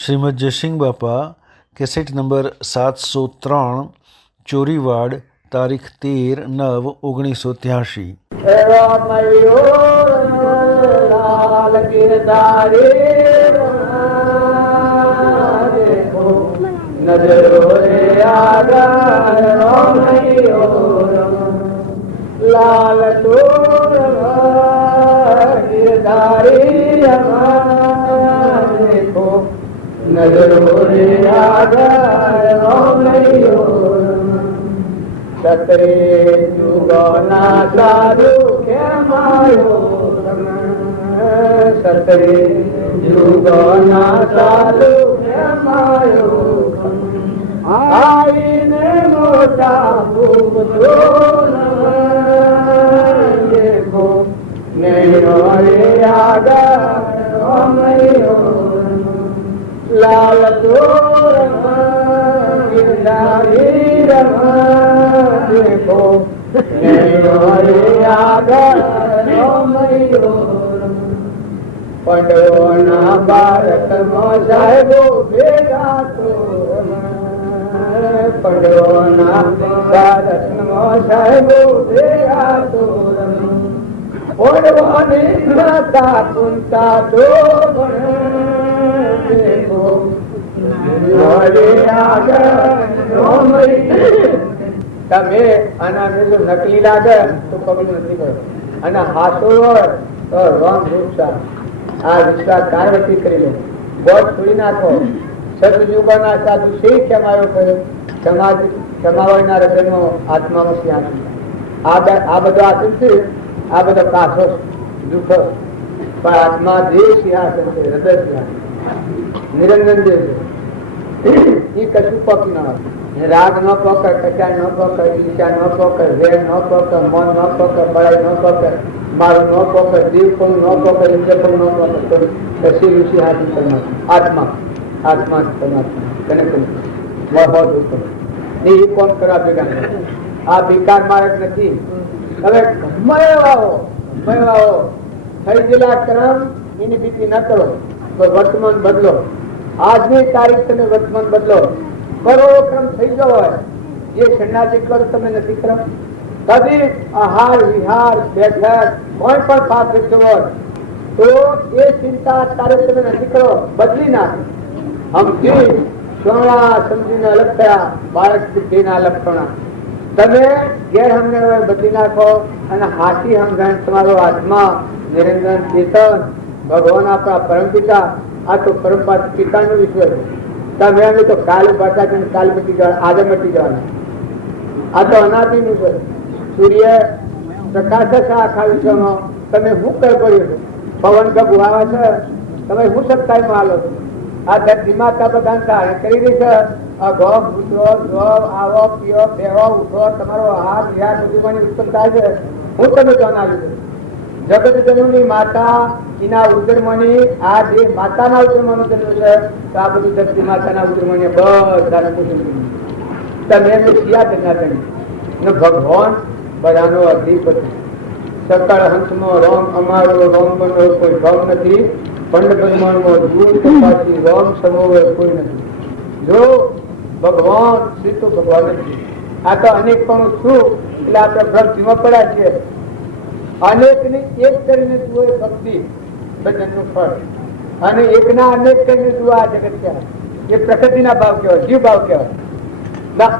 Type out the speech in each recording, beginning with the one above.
શ્રીમદ જયસિંહ બાપા cassette number 703 Chorivad તારીખ 13/9/1983। લાલ નજરો રે સતરે યુગના સાધુ ખેમાયો સતરે યુગના સાધુ ખેમાયો આવીને મોટા ભૂપતો નૈનો રે આગળ લાલ દેખો પંડવોના ભારતમાં સાહેબો ભેગા તો પંડવોના ભારતમાં સાહેબો ભેગા તો ઓડવાની માતા કુંતા તો તમે આના નકલી લાગે તો પગલું નથી કરો અને હાથો તો રોંગ રૂપસા આ વિશ્વાસ કારવતી કરી લો બોટ છોડી નાખો સદયુગના સાધુ શી ક્ષમાયો કર્યો ક્ષમાવના હૃદયનો આત્મામાં સિંહાસન આ બધો આસન છે આ બધો કાસો દુઃખ પણ આત્મા દેહ સિંહાસન છે હૃદય સિંહાસન નિરંજન દેહ છે એ કશું પક ન રાગ ન પક કચા ન પક ઈચ્છા ન પક વેર ન પક મન ન પક બળાઈ ન પક મારું ન પક દેવ પણ ન પક ઇન્દ્ર પણ ન પક કશી ઋષિ હાથ પરમાત્મા આત્મા આત્મા પરમાત્મા કનેક્ટ એ કોણ કરવા ભેગા આ વિકાર માર્ગ નથી હવે મયવાઓ થઈ ગયેલા કર્મ એની ભીતિ ન કરો તો વર્તમાન બદલો આજની તારીખ તમે વર્તમાન બદલો કરો ક્રમ થઈ ગયો હોય જે સન્યાસી કરો તમે નથી કરો કદી આહાર વિહાર બેઠક કોઈ પણ પાપ વેચ્યો હોય તો એ ચિંતા તારે તમે નથી કરો બદલી નાખો સમજી સોના સમજીને અલગ થયા બાળક બુદ્ધિના લક્ષણા તમે ગેર સમજણ હોય બદલી નાખો અને હાથી સમજણ તમારો આત્મા નિરંજન ચેતન ભગવાન આપણા પરમ પિતા આ તો પરંપરા પિતા નો વિશ્વ છે તમે અમે તો કાલ ઉભાતા છે કાલ મટી જવાના આજે મટી જવાના આ તો અનાદિ નું છે સૂર્ય પ્રકાશ છે આખા વિશ્વમાં તમે શું કર પડ્યું છે પવન ગભ આવે છે તમે શું સત્તામાં હાલો છો આ ધરતી માતા બધા સહાય કરી રહી છે ગોપ ઉઠો ગોપ આવો પીઓ બેહો ઉઠો તમારો હાથ વિહાર બધું ઉત્પન્ન થાય છે હું તમે જણાવ્યું છે જગત જનની માતા એના ઉદરમણી આ જે માતાના ઉદરમણી જન્મ છે તો આ બધું ધરતી માતાના ઉદરમણી બધાને પૂછ્યું તમે એમને સિયા જન્મ ભગવાન બધાનો અધિપતિ સકળ હંસનો રોમ અમારો રોમ બનો કોઈ ભાવ નથી પંડ બ્રહ્માંડમાં દૂર તપાસી રોમ સમોવે કોઈ નથી જો ભગવાન શ્રી તો ભગવાન જ છે આ તો અનેક પણ શું એટલે આપણે ભક્તિમાં પડ્યા છીએ અનેક ની એક કરીને જુઓ ભક્તિ ભજનનું ફળ અને એકના અનેક કરીને જુઓ આ જગત કહેવાય એ પ્રકૃતિના ભાવ કહેવાય જીવ ભાવ કહેવાય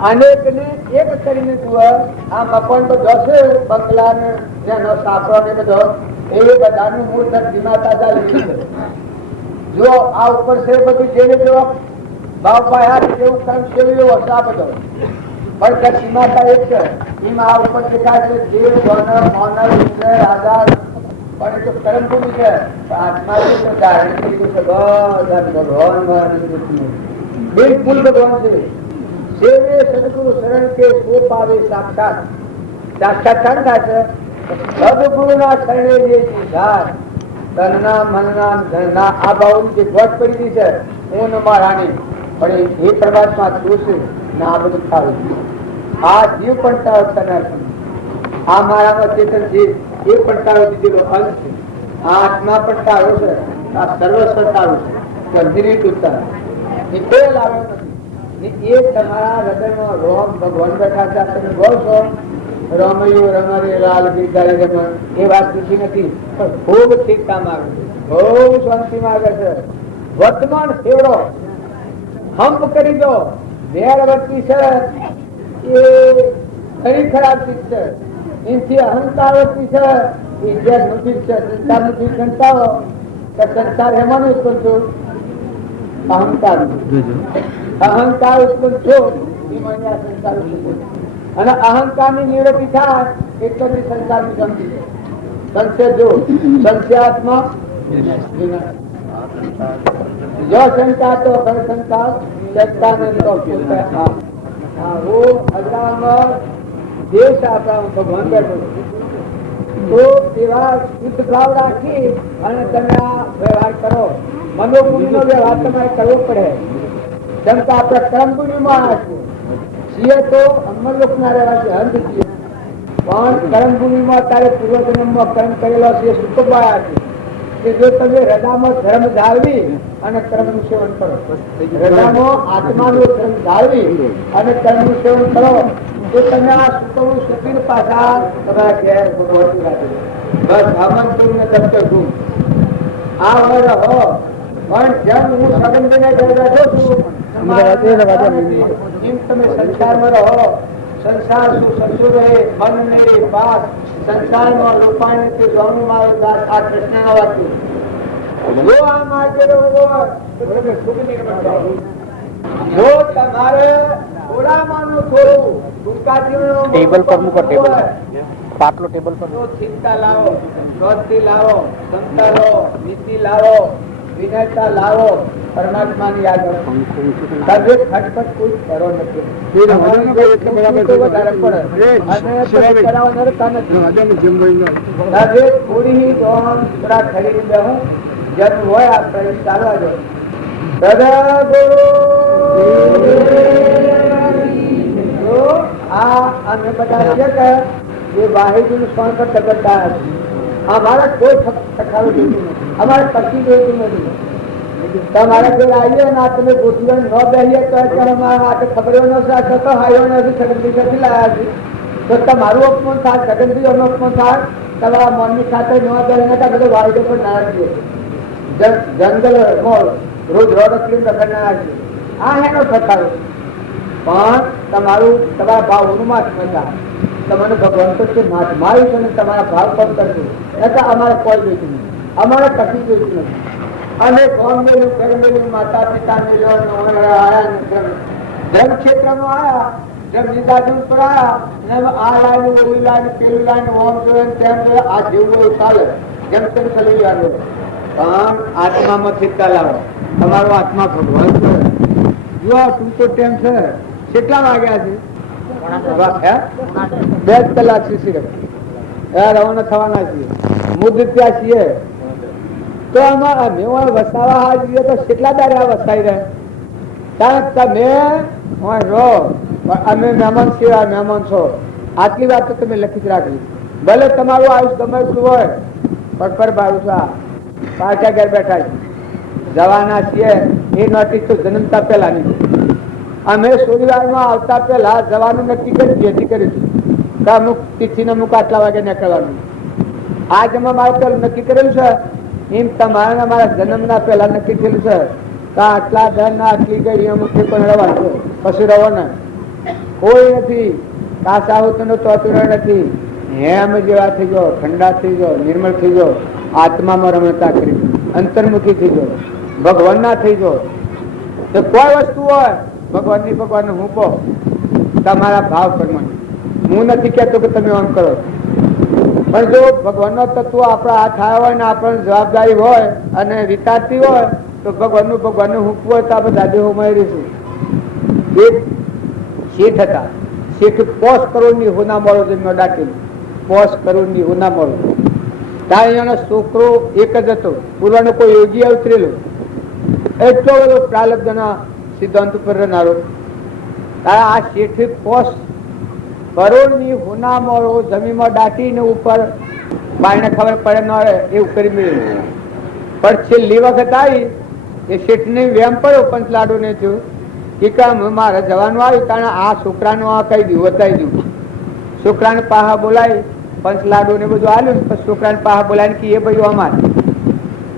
અનેક ને એક કરીને જુઓ આ મકાન બધો છે બંગલા ને જેનો સાપરો ને બધો એ બધાનું મૂળ ધરતી માતા ચાલી છે જો આ ઉપર છે બધું જેને જો ભાવ પાયા જેવું કર્મ સેવ્યો હશે આ બધો પણ ધરતી માતા એક છે એમાં આ ઉપર દેખાય છે દેવ ગણ મોનર ઇન્દ્ર રાજા પણ એ તો કર્મ ભૂમિ છે આત્મા ભગવાન બિલકુલ ભગવાન છે સેવે સદગુરુ શરણ કે સો પાવે સાક્ષાત સાક્ષાત્કાર થાય છે સદગુરુના શરણે જે ધાર તનના મનના ધનના આ ભાવની જે ઘટ પડી ગઈ છે હું મારાની પણ એ પ્રવાસમાં શું છે ને આ બધું થાવું આ જીવ પણ આ મારામાં ચેતન જીવ એ પણ તારો દીધેલો અંત છે આ આત્મા પણ તારો છે આ સર્વસ્વ તારું છે એ કોઈ લાવ્યો નથી. એ તમારા હૃદયમાં રોમ ભગવાન બેઠા છે. તમે ગો છો રમૈયો રમરે લાલ ગીરધારી રમ, એ વાત પૂછી નથી, પણ ખૂબ ઠીકતા માંગે છે, ખૂબ શાંતિ માંગે છે. વર્તમાન સેવડો હંપ કરી દો. વેરવર્તી છે એ ઘણી ખરાબ ચીજ છે. એથી અહંકાર વૃત્તિ છે એ જે નથી છે. સંસાર નથી સંતાવો તો સંસાર એમાં ઉત્પન્ન છું અહંકાર અહંકાર ઉત્પન્ન છું એમાં આ સંસાર ઉત્પન્ન. અને અહંકાર ની નિવૃત્તિ થાય એટલે જ સંસાર ની શાંતિ છે. સંશય જો સંશયાત્મા जो शंका तो घर शंका शंका में तो वो अल्लाह देश आपा भगवान बैठो तो એવા શુદ્ધ ભાવ રાખી અને તમે આ વ્યવહાર કરો. મનોભૂમિ નો વ્યવહાર તમારે કરવો પડે. જેમ કે આપણે કર્મભૂમિમાં છીએ તો અમરલોક ના રહેવાથી અંધ છીએ, પણ કર્મભૂમિમાં અત્યારે પૂર્વજન્મમાં કર્મ કરેલો છે સુખપાયા છે કે જો તમે હૃદયમાં ધર્મ જાળવી અને કર્મનું સેવન કરો, હૃદયમાં આત્માનો ધર્મ જાળવી અને કર્મનું સેવન કરો તો તમે આ સુખનું સુખી પાછા તમારા ઘેર ભોગવતી રાખી. બસ આમંત્રણ ને દફતર ગુમ આ હોય રહો. પણ જેમ હું સગંધને ઘરે બેઠો છું એમ તમે સંસારમાં રહો. સંસાર શું સસુર રહે મન નહીં પાસ સંસારમાં રૂપાણી કે સ્વામી મારો દાસ. આ કૃષ્ણના વાક્ય જો આ માર્ગે હોય તો તમે સુખ નહીં મળશે. જો તમારે થોડામાંનું થોડું ટેબલ પર મૂકો. ટેબલ પાટલો ટેબલ પર તો ચિંતા લાવો, ક્રોધથી લાવો, ક્ષમતા લો, નીતિ લાવો, વિનયતા લાવો, પરમાત્માની યાદ રાખો. કદે ખટપટ કોઈ કરો નથી. થોડી હી દોન થોડા ખરીદી દઉં જન્મ હોય આપણે ચાલવા દો. આ અમે બધા છે કે એ વાહિદું સ્વામી પર ટકરતા નથી. અમારે કોઈ ટકાવું જોઈતું નથી, અમારે ટકી જોઈતું નથી. તમારા ઘર આવીએ ને આ તમે ગોઠવીને ન બેસીએ તો ખબર નથી તો હાઈઓ નથી સગનથી નથી લાયા છે તો તમારું અપમાન થાય, સગનથી એનું અપમાન થાય. તમારા મનની સાથે ન બેસીને બધો વાયદો પણ ના રાખીએ. જંગલ રોજ રોડ ક્લીન રખડનારા છે. આ એનો ટકાવો પણ તમારું તમારા ભાવ ઉન્માદ થતા તમને ભગવાન તો છે મારીશ અને તમારા ભાવ કમ કરશે. એટલે અમારે કોઈ જોઈતું નથી, અમારે કશું જોઈતું નથી. અને કોણ મેળ્યું ઘર મેળ્યું માતા પિતા મેળ્યો ધર્મ ક્ષેત્રમાં આવ્યા, જેમ નિદાજન પર આવ્યા આ લાઈન ઓલી લાઈન પેલી લાઈન ઓમ જોઈએ તેમ જોઈએ. આ જેવું એવું ચાલે જેમ તેમ ચલી આવ્યો. પણ આત્મામાં ચિંતા લાવો. તમારો આત્મા ભગવાન છે. જો તું તો ટેમ છે કેટલા વાગ્યા છે? 2 કલાક છે સિર્ફ રવાના થવાના છીએ. મુદ્દ ત્યાં છીએ તો આમાં મેં વસાવા જઈએ તો કેટલા દાડા વસાઈ રહે. કારણ તમે રહો અમે મહેમાન છીએ, મહેમાન છો. આટલી વાત તો તમે લખી જ રાખી. ભલે તમારું આયુષ ગમે શું હોય પણ પર ભાવસા પાછા ઘર બેઠા છે જવાના છીએ. એ નોટિસ તો જન્મતા પહેલા ની અમે સોમવારમાં આવતા પહેલા જવાનું નક્કી કરી કરીશું કે અમુક તિથિને અમુક આટલા વાગે નીકળવાનું. આજ અમે મારે પેલું નક્કી કરેલું છે એમ તમારા મારા જન્મના પહેલા નક્કી થયેલું છે કે આટલા ધન આટલી ગઈ અમુક પણ રવાનું છે. પછી રવાના કોઈ નથી. કાસાહુતનો ચોતુર નથી. હેમ જેવા થઈ ગયો, ઠંડા થઈ ગયો, નિર્મળ થઈ ગયો, આત્મામાં રમણતા કરી, અંતર્મુખી થઈ ગયો, ભગવાનના થઈ ગયો. તો કોઈ વસ્તુ હોય ભગવાનની ભગવાન હું કહો તમારા ભાવ પ્રમાણે. હું નથી કહેતો કે તમે આમ કરો, પણ જો ભગવાનનો તત્વ આપણા હાથ આવ્યા હોય ને આપણને જવાબદારી હોય અને વિતારતી હોય તો ભગવાનનું હુંકવું હોય તો આપણે દાદી હોમાઈ રહીશું. એક શેઠ હતા. શેઠ 5 કરોડની હોના મળો જેમનો દાખેલી 5 કરોડની હોના મળો. ત્યાં એનો છોકરો એક જ હતો. પૂર્વાનો કોઈ યોગી અવતરેલો એટલો બધો પ્રાલબ્ધના સિદ્ધાંત ઉપર રહેનારો. આ શેઠે 5 કરોડની હોના મળો જમીનમાં દાટીને ઉપર બાયને ખબર પડે ન રહે એવું કરી મેળવ્યું. પણ છેલ્લી વખત આવી એ શેઠને વેમ પડ્યો પંચલાડુ ને થયું કે કામ મારે જવાનું આવ્યું, કારણ આ છોકરાનું આ કહી દઉં બતાવી દઉં. છોકરાને પાહા બોલાવી પંચલાડુ ને બધું આવ્યું ને પછી છોકરાને પાહા બોલાવીને કે એ ભાઈ અમારે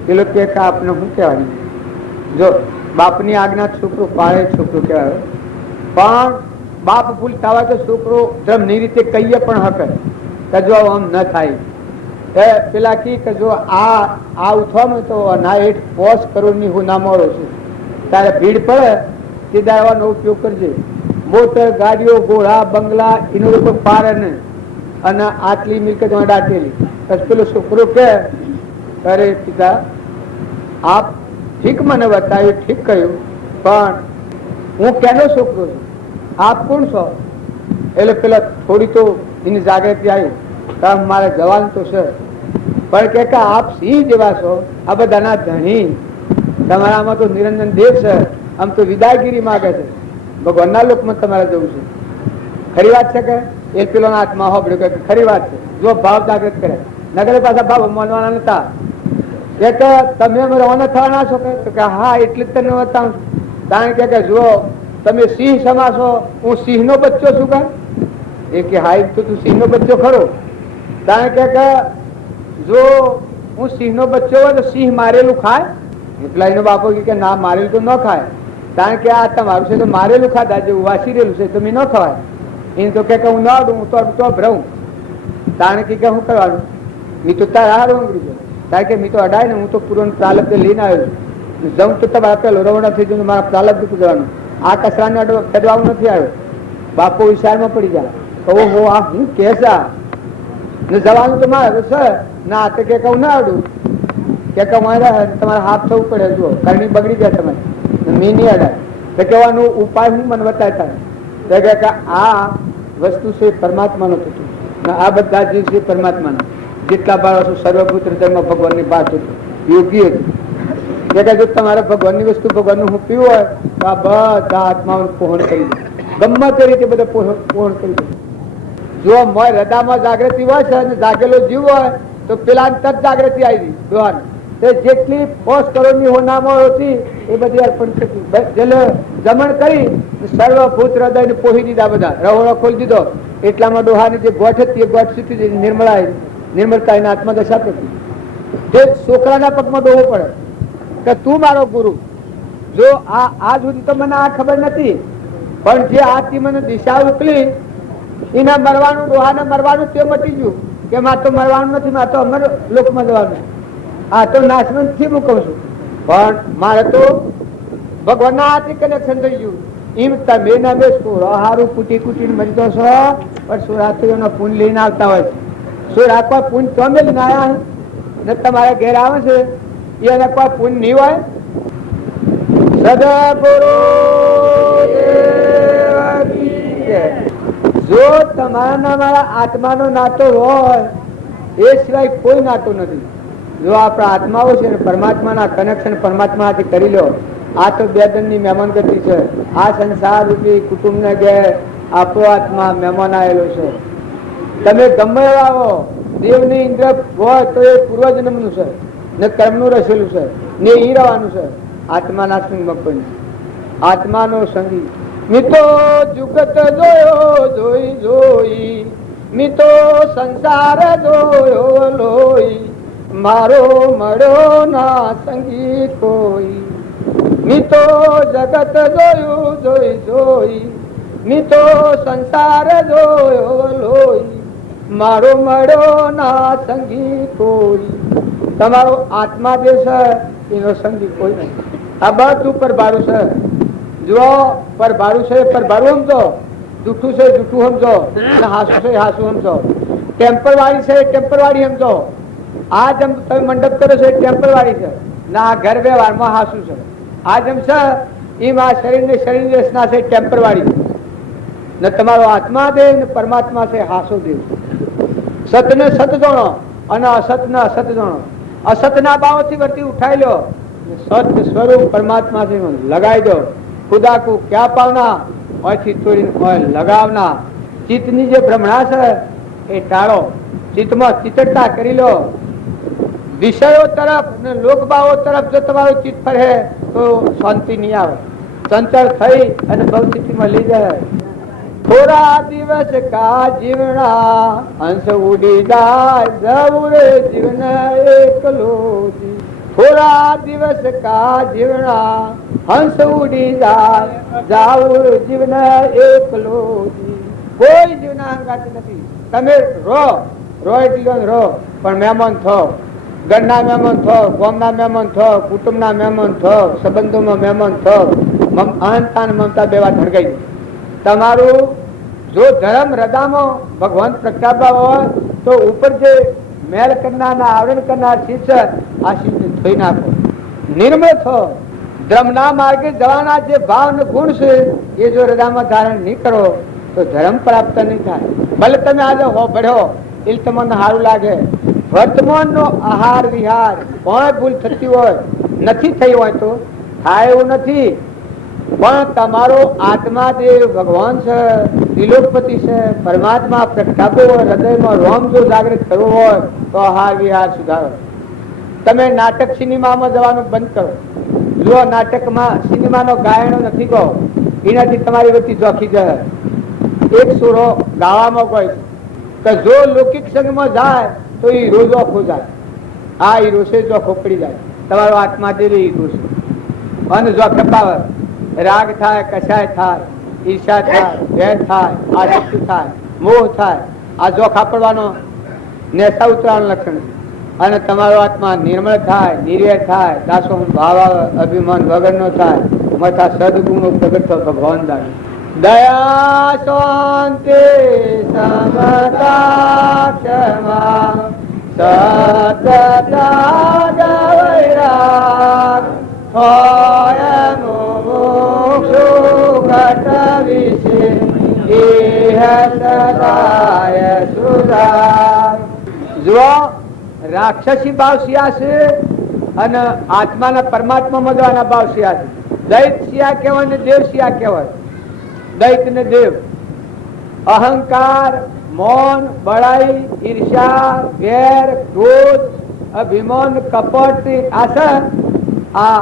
પેલો કે આપને શું કહેવાનું, જો બાપની આજ્ઞા છોકરો પાળે છોકરું કહેવાય. પણ બાપ ભૂલતા હોય તો છોકરો ધર્મની રીતે કહીએ પણ હકે કે જો આમ ન થાય. પેલા કી કે જો આ ઉઠવાનું તો ના 5 કરોડની હું ના મોડો છું, તારે ભીડ પડે તે દાવાનો ઉપયોગ કરજે. મોટર ગાડીઓ ઘોડા બંગલા એનો લોકો પારે ને અને આટલી મિલકત દાટેલી. પછી પેલો છોકરો કે અરે પિતા આપ ઠીક મને બતાવ્યું, ઠીક કહ્યું, પણ હું કેનો છોકરો છું, આપ કોણ છો? એટલે પેલા થોડી તો એની જાગૃતિ આવી, કારણ મારે જવાનું તો છે, પણ કે આપ સિંહ જેવા છો, આ બધાના ધણી, તમારામાં તો નિરંજન દેવ છે, આમ તો વિદાયગીરી માગે છે, ભગવાનના લોકમાં તમારે જવું છે. ખરી વાત છે કે? એ પેલો હાથમાં હોબળ્યો કે ખરી વાત છે, જો ભાવ જાગૃત કરે. નગર પાછા ભાવ માનવાના નતા કે તમે રવાના થવાના છો કે હા એટલે જ તને બતાવું છું. કારણ કે જો તમે સિંહ સમાશો, હું સિંહ નો બચ્ચો છું કે એ કે હા તો તું સિંહ નો બચ્ચો ખરો. કારણ કે જો હું સિંહ નો બચ્ચો હોય તો સિંહ મારેલું ખાય? એટલા એનો બાપો કે ના મારેલું તો ન ખાય, કારણ કે આ તમારું છે તો મારેલું ખાધા જેવું વાસીરેલું છે તો મેં ન ખવાય. એને તો કે હું ના અડું, હું તો ભરવું. કારણ કે શું કરવાનું, મેં તો તારા હાર ઊંઘરી ગયો, કારણ કે મેં તો અડાય ને હું તો પૂરો પ્રાલબ્ધ લઈને આવ્યો છું. જવું તો તમારા પેલો રવાના થઈ જવું, મારા પ્રાલબ્ધ જવાનું, આ કચરાને અડવાનું નથી આવ્યો. બાપો વિચારમાં પડી જાય, કહો આ હું કેસા જવાનું તો મારે છે ના તો કે કહું ના અડું, કે તમારે હાથ થવું પડે. જુઓ કરણી બગડી જાય તમારે, મેં નહીં અડાય તો કહેવાનું ઉપાય હું મને બતાવતા કે આ વસ્તુ છે પરમાત્માનો થતું, આ બધા જીવ છે પરમાત્માના. જેટલા બાળકો સર્વપુત્ર ધર્મ ભગવાનની વાત હતું, યોગી હતું. કે જો તમારે ભગવાનની વસ્તુ ભગવાનનું હું પીવું હોય તો આ બધા આત્માઓને પોહણ કરી દે, ગમે તે રીતે બધા પોહણ કરી દે. જો મોય હૃદયમાં જાગૃતિ હોય છે અને જાગેલો જીવ હોય તો પેલા તરત જાગૃતિ આવી ગઈ. જેટલી 5 કરોડની હોનામાં હતી એ બધી અર્પણ થતી, જમણ કરી સર્વભૂત હૃદય ને પોહી દીધા, બધા રહોડો ખોલી દીધો. એટલામાં ડોહાની જે ગોઠ હતી એ ગોઠ સુધી નિર્મળતા એના આત્મદશા થતી. જે છોકરાના પગમાં ડોહો પડે કે તું મારો ગુરુ. જો આ સુધી તો મને આ ખબર નથી, પણ જે આથી મને દિશા ઉકલી એને મરવાનું, ડોહાને મરવાનું તે મટી ગયું કે મારે તો મરવાનું નથી, મારે તો અમર લોકમાં જવાનું. આ તો નાશવંત થી હું કહું છું, પણ મારે તો ભગવાનના હાથથી કનેક્શન થઈ ગયું. એમ તમે ને અમે હારું કૂટી કૂટીને મરી દો છો, પણ સુરાત્રીઓનો પૂન લઈને આવતા હોય છે. સુરાત્મા પૂન તમે જ ના આવ્યા ને તમારા ઘેર આવે છે એને કોઈ પૂન નહીં હોય. સદગુરુ જો તમારા મારા આત્માનો નાતો હોય એ સિવાય કોઈ નાતો નથી. જો આપણા આત્માઓ છે ને પરમાત્માના કનેક્શન પરમાત્મા હાથે કરી લો. આ તો બેદનની મહેમાન ગતિ છે. આ સંસાર રૂપી કુટુંબને ઘેર આપણો આત્મા મહેમાન આવેલો છે. તમે ગમે આવો દેવની ઇન્દ્ર હોય તો એ પૂર્વજન્મનું છે ને કર્મનું રચેલું છે ને ઈ રહેવાનું છે. આત્માના સંગમાં કોઈ આત્માનો સંગી મિતો જુગત જોયો જોઈ જોઈ, મિતો સંસાર જોયો લોઈ, મારો મળ્યો ના સંગી કોઈ. મિતો જગત જોયું જોઈ જોઈ, મિતો સંસાર જોયો લોઈ, મારો મળ્યો ના સંગી કોઈ. તમારો આત્મા જે છે એનો સંગી કોઈ નહીં. આ બધું પરભારું છે. જો પરભારું છે પરભારું સમજો, જૂઠું છે જૂઠું સમજો, હાસું છે હાસું સમજો, ટેમ્પર વાળી છે ટેમ્પર વાળી સમજો. આ જેમ તમે મંડપ કરો છો એ ટેમ્પર વાળી છે ના ઘર વ્યવહારમાં હાસું છે. આ જેમ છે એમ આ શરીરની રચના છે ટેમ્પર વાળી છે ને તમારો આત્મા દેવ ને પરમાત્મા છે હાસો દેવ. સતને સત જાણો અને અસત ને અસત જાણો. અસતના ભાવથી વર્તી ઉઠાઈ લો, સત્ય સ્વરૂપ પરમાત્મા થી લગાઈ દો. ખુદા કો ક્યાં પાવના ઓયથી તોડીને લગાવના. ચિત્તની જે ભ્રમણા છે એ ટાળો, ચિત્તમાં ચિતડતા કરી લો. વિષયો તરફ ને લોકભાવો તરફ જો તમારું ચિત્ત ફરે તો શાંતિ નહીં આવે, ચંચળ થઈ અને ભવસ્થિતિમાં લઈ જાય. થોડા દિવસ કા જીવણા હંસ ઉડી જાય જવું રે જીવન એકલો. થોડા દિવસ કા જીવણા હંસ ઉડી જાય જાવું જીવન એકલો. કોઈ જીવના અંગાત નથી. તમે રો એટલે રો, પણ મહેમાન થો, ઘરના મહેમાન થો, ગામના મહેમાન થો, કુટુંબના મહેમાન થો, સંબંધોમાં મહેમાન થો. અહંતા અને મમતા બે વાત હળગાઈ. તમારું જો ધર્મ હૃદયમાં ભગવાન પ્રગટાવવા હોય તો ઉપર જે મેલ કરનાર આવરણ કરનાર શીર્ષ આ શીર્ષ ધોઈ નાખો, નિર્મળ થો. ધર્મના માર્ગે જવાના જે ભાવ ને ગુણ છે એ જો હૃદયમાં ધારણ નહીં કરો તો ધર્મ પ્રાપ્ત નહીં થાય. ભલે તમે આજે હો ભળ્યો એ તમને સારું લાગે. વર્તમાન નો આહાર વિહાર કોઈ ભૂલ થતી હોય, નથી થઈ હોય તો થાય એવું નથી, પણ તમારો આત્મા જે ભગવાન છે, ત્રિલોકપતિ છે, પરમાત્મા પ્રગટાવ્યો હોય, હૃદયમાં રોમ જો જાગૃત કરવો હોય તો આહાર વિહાર સુધારો. તમે નાટક સિનેમામાં જવાનું બંધ કરો. જો નાટકમાં સિનેમાનો ગાયનો નથી કહો, એનાથી તમારી વચ્ચે જોખી જાય. એક સુરો ગાવામાં કોઈ કે જો લૌકિક સંઘમાં જાય તો એ રોજો ખોજાય, આ એ રોષે જો ખોપડી જાય. તમારો આત્મા જે હીરો છે અને જો કપાવે રાગ થાય, કશાય થાય, ઈર્ષા થાય, ભેદ થાય, આસક્તિ થાય, મોહ થાય, આ જો ખાપડવાનો નેસા ઉતરાનું લક્ષણ છે. અને તમારો આત્મા નિર્મળ થાય, નિર્વય થાય, દાસો ભાવ અભિમાન વગરનો થાય, મથા સદગુણો પ્રગટ થયો ભગવાન દાન. દયા શાંતિ સમતા ક્ષમા સતતા વૈરાગ હોય મોક્ષો ઘટ વિશે ઇહ સદાય સુધાર. જો રાક્ષસી ભાવ શિયા છે અને આત્માના પરમાત્મા જવાના ભાવ શિયા છે. દૈત શિયા કહેવાય ને દેવ શિયા કહેવાય. દૈત ને દેવ અહંકાર, મૌન, બળાઈ, ઈર્ષા, વેર, ક્રોધ, અભિમાન, કપટ, આસન આ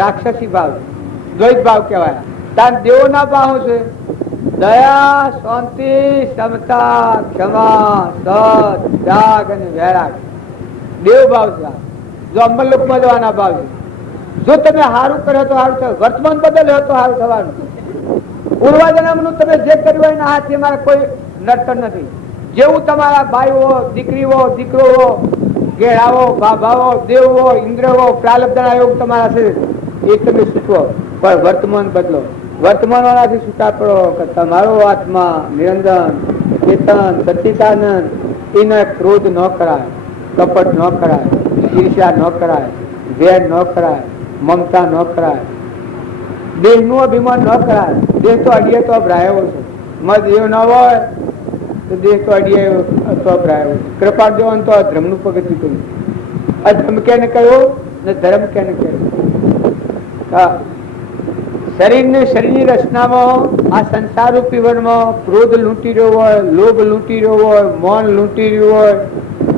રાક્ષસી ભાવ, દ્વૈત ભાવ કહેવાય. તાર દેવો ના ભાવ છે દયા, શાંતિ, સમતા, ક્ષમા, સત, ત્યાગ અને વૈરાગ. દેવ ભાવ છે. જો અમરલોકમાં જવાના ભાવ છે. જો તમે સારું કરો તો સારું થયું, વર્તમાન બદલ્યો તો સારું થવાનું. પૂર્વજન્મનું તમે જે કર્યું હોય એના હાથથી મારે કોઈ નડતર નથી. જેવું તમારા ભાઈઓ, દીકરીઓ, દીકરો, ઘેરાવો, ભાભાઓ, દેવો, ઇન્દ્રવો, પ્રાલબ્ધના યોગ તમારા છે એ તમે સૂચવો, પણ વર્તમાન બદલો. વર્તમાન વાળાથી છૂટા પડો કે તમારો આત્મા નિરંજન, ચેતન, સચ્ચિદાનંદ, એને ક્રોધ ન કરાય, કપટ ન કરાય, ઈર્ષ્યા ન કરાય, વેર ન કરાય, મમતા ન કરાય, દેહ નું અભિમાન ન કરાય. દેહ તો અડીએ તો અભરાયો છે. મત એવું ન હોય તો દેહ તો અડીએ તો અભરાયો છે. કૃપા જોવાનું તો ધર્મ નું પગથિયું કર્યું. અધર્મ કેને કહ્યું ને ધર્મ કેને કહ્યું? શરીરની રચનામાં આ સંસાર રૂપી વનમાં ક્રોધ લૂંટી રહ્યો હોય, લોભ લૂંટી રહ્યો હોય, મૌન લૂંટી રહ્યું હોય,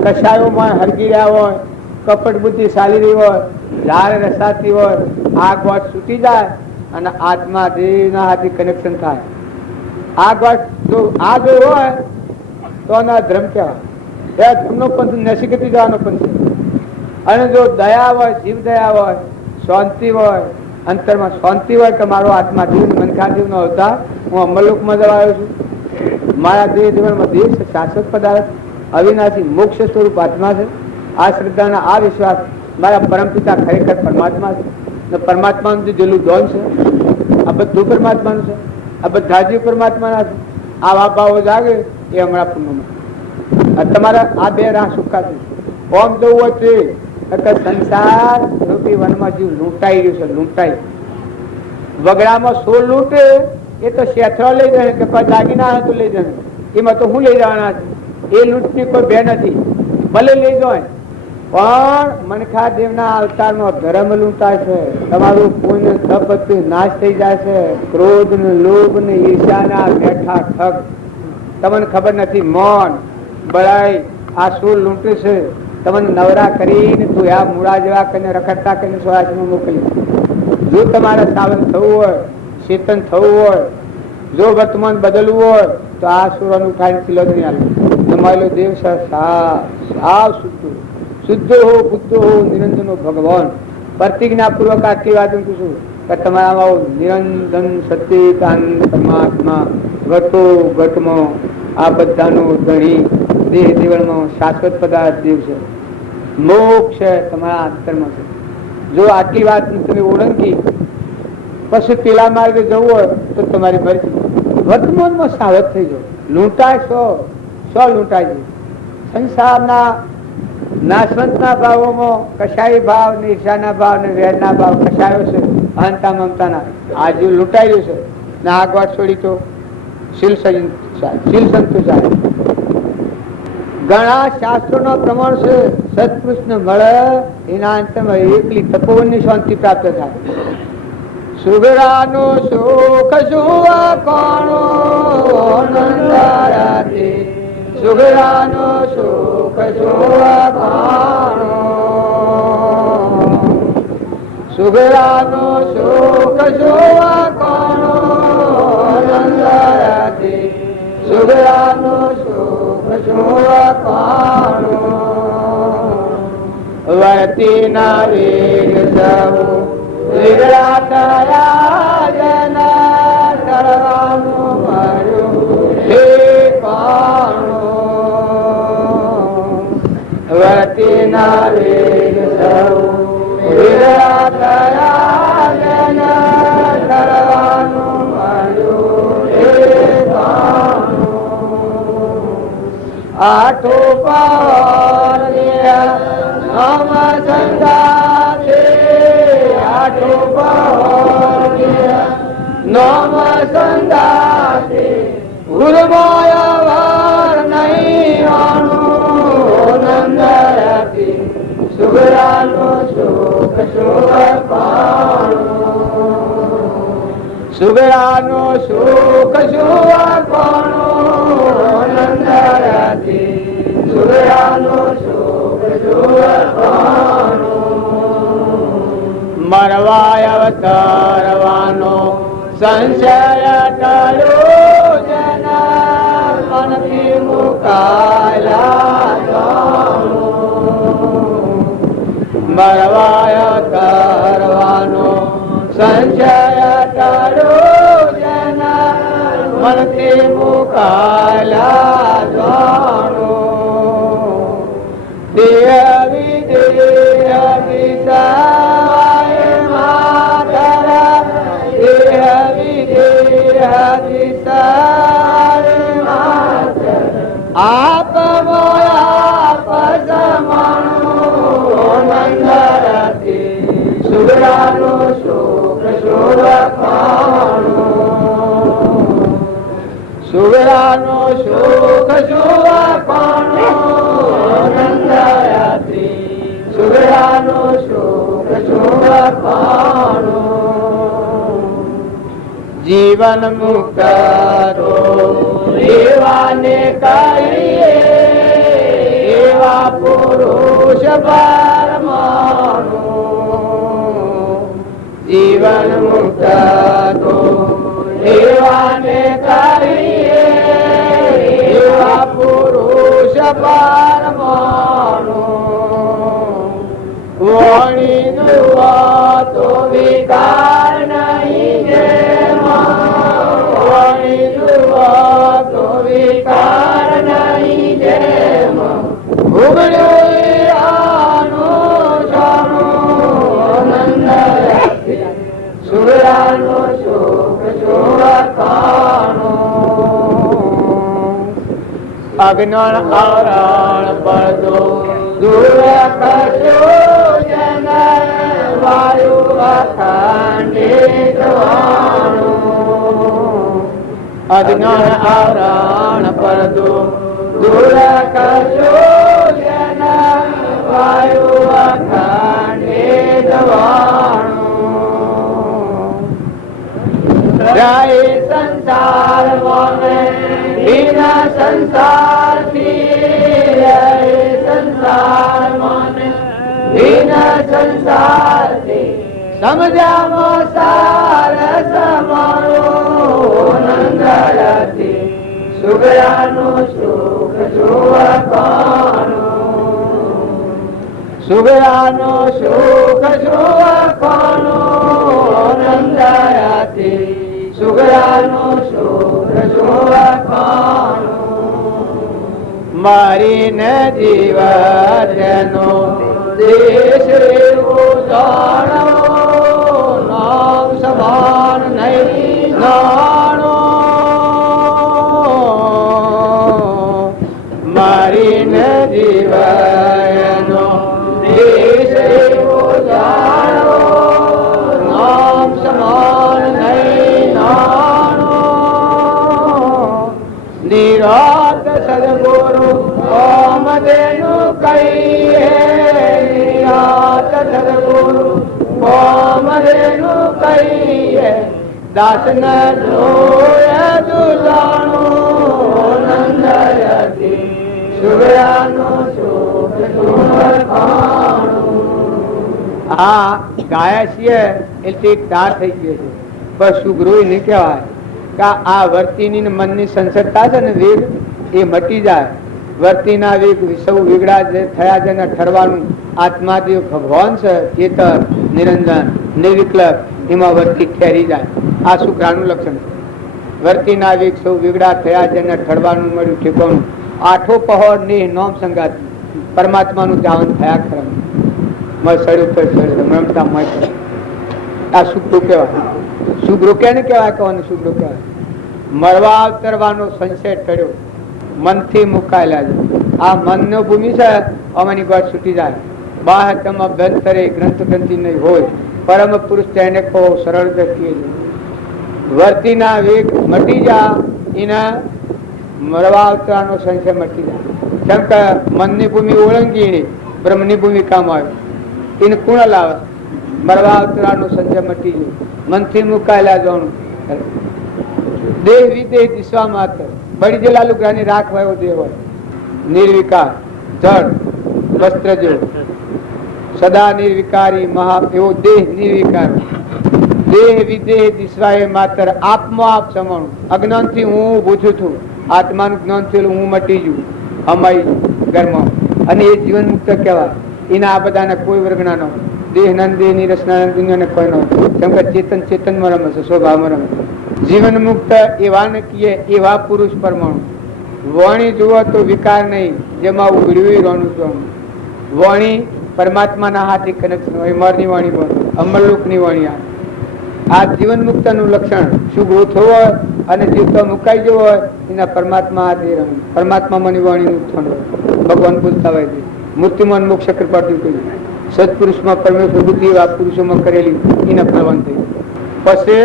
કશાયોમાં હરગી રહ્યા હોય, કપટ બુદ્ધિ ચાલી રહી હોય, લાળ રસાતી હોય, આ ગોઠ છૂટી જાય અને આત્મા દેહના હાથે કનેક્શન થાય. આ ગોઠ જો આ જો હોય તો આના ધર્મ કહેવાય. એ ધર્મનો પંથ નસીકતી જવાનો પંથ છે. અને જો દયા હોય, જીવ દયા હોય, શાંતિ હોય, અંતરમાં શાંતિ હોય કે મારો આત્મા જીવ મનખા જીવ નો અવતાર, હું અમરલોકમાં જવા આવ્યો છું. મારા દેહ જીવનમાં દેહ છે, શાશ્વત પદાર્થ, અવિનાશી મોક્ષ સ્વરૂપ આત્મા છે. આ શ્રદ્ધાના આ વિશ્વાસ મારા પરમપિતા ખરેખર પરમાત્મા છે. પરમાત્માનું જે જેલું દોન છે આ બધું પરમાત્માનું છે. આ બધા જીવ પરમાત્માના છે. આવા ભાવો જાગે એ હમણાં પૂર્ણમાં તમારા આ બે રાહ સુખાશે. ઓમ જવું હોય તો સંસાર રૂપી વનમાં જીવ લૂંટાઈ રહ્યું છે. લૂંટાઈ વગડામાં સોળ લૂંટે એ તો શેથરો લઈ જાય કે દાગીના તો લઈ જાય, એમાં તો હું લઈ જવાના છે. એ લૂંટની કોઈ બે નથી, ભલે લઈ જાય, પણ મનખા દેવના અવતારનો ધર્મ લૂંટાય છે. તમારું પુણ્ય તપ નાશ થઈ જાય છે. ક્રોધ ને લોભ ને ઈર્ષાના બેઠા ઠગ તમને ખબર નથી. મૌન, બળાઈ આ સોળ લૂંટે છે. તમને નવરા કરીને તું આ મૂળા જેવા કરીને રખડતા કરીને સ્વરાજમાં મોકલી. જો તમારે સાવન થવું હોય, ચેતન થવું હોય, જો વર્તમાન બદલવું હોય તો આ સુરન ઉઠાઈને સિલોદની આલો જમાયેલો દેવ સાવ શુદ્ધ હો બુદ્ધ હો નિરંજન હો ભગવાન. પ્રતિજ્ઞા પૂર્વક આટલી વાત હું પૂછું કે તમારામાં નિરંજન સચ્ચિદાનંદ પરમાત્મા ઘટો ઘટમાં આ બધાનો ધણી દેહ દેવળમાં શાશ્વત પદાર્થ દેવ છે, મોક્ષ છે તમારા અંતરમાં છે. જો આટલી વાત તમે ઓળંગી પછી પેલા માર્ગે જવું હોય તો તમારી મરજી. વર્તમાનમાં સાવધ થઈ જાઓ. લૂંટાય સો લૂંટાય છે. સંસારના નાશવંતના ભાવોમાં કશાય ભાવ ને ઈર્ષાના ભાવ ને વેરના ભાવ કશાયો છે, અહંતા મમતાના આજે લૂંટાઈ રહ્યું છે ને આગળ છોડી તો શીલ સંતો જાય. ઘણા શાસ્ત્રોનો પ્રમાણ છે સત્પુરુષને મળે એના અંતમાં એકલી તપોવનની શાંતિ પ્રાપ્ત થાય. સુગરાનો સુખ સુવા કોણો નંદારાતે, સુગરાનો સુખ સુવા કોણો, સુગરાનો સુખ સુવા કોણો નંદારાતે, સુગરાનો સુખ સુવા કોણો. વર્તી ના વેગ સૌ વિરાટયા જના તળવાનું મારું હે કોણો. વર્તી ના વેગ સૌ વિરાટયા જના તળવાનું મારું હે કોણો. આઠો પાવનિયા નમ સંગાતે, આઠો પાવનિયા નમ સંગાતે, ગુરુમાયા વાર નહીં આણો નંદરાતે, સુગરાનો સુખ સુખ પાણો, સુગરાનો સુખ સુખ પાણો નંદરાતે, સુગરાનો સુખ સુખ પાણો. મરવા અવતરવાનો સંશય ટળ્યો જના મનથી મુકાયા જાણો. મરવા અવતરવાનો સંશય ટળ્યો જના મનથી મુકાયા જાણો. દેહ વિદેહ વિસાય માતરા, દેહ વિદેહ વિસાય માતરા, આપ મોયા પસમણો નંદરાતે, સુગરાનો સુખ સુખ પાણો, સુગરાનો સુખ સુખ પાણો નંદરાતે, સુગરાનો સુખ સુખ પાણો. જીવન મુક્ત તો એવાને કહીએ, એવા પુરુષ પરમાણુ. જીવન મુક્ત તો એવાને કહીએ, એવા પુરુષ પરમાણુ. વાણી તો વિકાર નહીં જેમાં, વાણી તો વિકાર નહીં જેમાં, ઉગડ્યો આનો જાણો નંદરાતે, સુગરાનો સુખ સુખ પાણો. અજ્ઞાન આવરણ પડદો દૂર કરશો જના, વાયુ અખંડિત વાણો. અજ્ઞાન આવરણ પડદો દૂર કરશો જના, વાયુ અખંડિત વાણો. જાય સંસાર મને વિના સંસાર થી, સંસાર મને વિન સંસારથી સમજામો સાર સમારો નંદરથી સુગરાનું સુખ સુવકાનું સુગરાનું સુખ સુવકાનું નંદરથી સુગરાનું સુખ સુવકાનું મારી ન જીવનો દેશ એવું જાણો નામ સમાન નહીં જાણો મારી ન જીવનો દેશ એવું જાણો નામ સમાન નહીં જાણો નિરાત સદગુરુ ઓમદેનું કહીએ નિરાત સદગુરુ ઓમદેનું કહીએ દાસન જોય દુલાણું નંદયતી સુગરાનું સુખ સુવકાણું આ ગાયા છીએ એટલે તાર થઈ ગયો છે બસ સુગરું નહીં કહેવાય કે આ વર્તીની ને મનની સંસદતા છે ને વેગ એ મટી જાય વર્તીના વેગ સૌ વેગડા જે થયા છે ને ઠરવાનું આત્માદેવ ભગવાન છે ચેતન નિરંજન નિર્વિકલ્પ એમાં વર્તી ઠેરી જાય આ શુક્રાનું લક્ષણ છે વર્તીના વેગ સૌ વેગડા થયા છે ને ઠરવાનું મળ્યું ઠેકાણું આઠો પહોળ ને નોમ સંગાત પરમાત્માનું જાવન થયા ખરા સડ્યું પર સડ્યું રમતા મળે આ શુક્ર કહેવાય શુક્ર કેને કહેવાય કહેવાનું શુક્ર કહેવાય મરવા અવતરવાનો સંશય ટળ્યો મનથી મુકાયેલા છે આ મનનો ભૂમિ છે અમારી ગોળ છૂટી જાય બાહ્ય તમ અભ્યંતરે ગ્રંથ ગ્રંથિ નહીં હોય પરમ પુરુષ તેને કહો સરળ વ્યક્તિ વર્તીના વેગ મટી જા એના મરવા અવતરવાનો સંશય મટી જાય કેમ કે મનની ભૂમિ ઓળંગી બ્રહ્મની ભૂમિ કામ આવે એને કુણ લાવે મરવા અવતરવાનો સંશય મટી જાય મનથી મુકાયેલા જોણું દેહ વિદેહ દિશા માત્ર બળી જેલા લુગડાની રાખ હોય એવો દેહ હોય નિર્વિકાર જળ વસ્ત્ર જેવો સદા નિર્વિકારી મહા એવો દેહ નિર્વિકાર દેહ વિદેહ દિશવાએ માત્ર આપમાં આપ સમણું અજ્ઞાનથી હું ઊભું છું આત્માનું જ્ઞાન થયેલું હું મટી જઉં અમારી ઘરમાં અને એ જીવન મુક્ત કહેવાય એના આ બધાના કોઈ વર્ગના ન હોય દેહ નંદ દેહ ની રચના દુનિયાને કોઈ ન હોય કેમ કે ચેતન ચેતનમાં રમે છે સ્વભાવમાં રમે છે જીવન મુક્ત એવા ને કીએ એવા પુરુષ પરમાણુ વાણી જુઓ તો વિકાર નહીં જેમાં ઉઘડ્યું રોણું જોવાનું વાણી પરમાત્માના હાથે કનેક્શન હોય મરની વાણી બોલ અમરલોકની વાણી આ જીવન મુક્ત નું લક્ષણ શુભ થવું હોય અને જીવતો મુકાઈ જવો હોય એના પરમાત્મા હાથે રમે પરમાત્મા મની વાણી નું ઉત્થાન હોય ભગવાન પૂછતા હોય છે મૂર્તિમાન મોક્ષ કૃપાથી કહ્યું સત્પુરુષમાં પરમેશ્વર બુદ્ધિ આ પુરુષોમાં કરેલી એના પ્રવાન થઈ પછી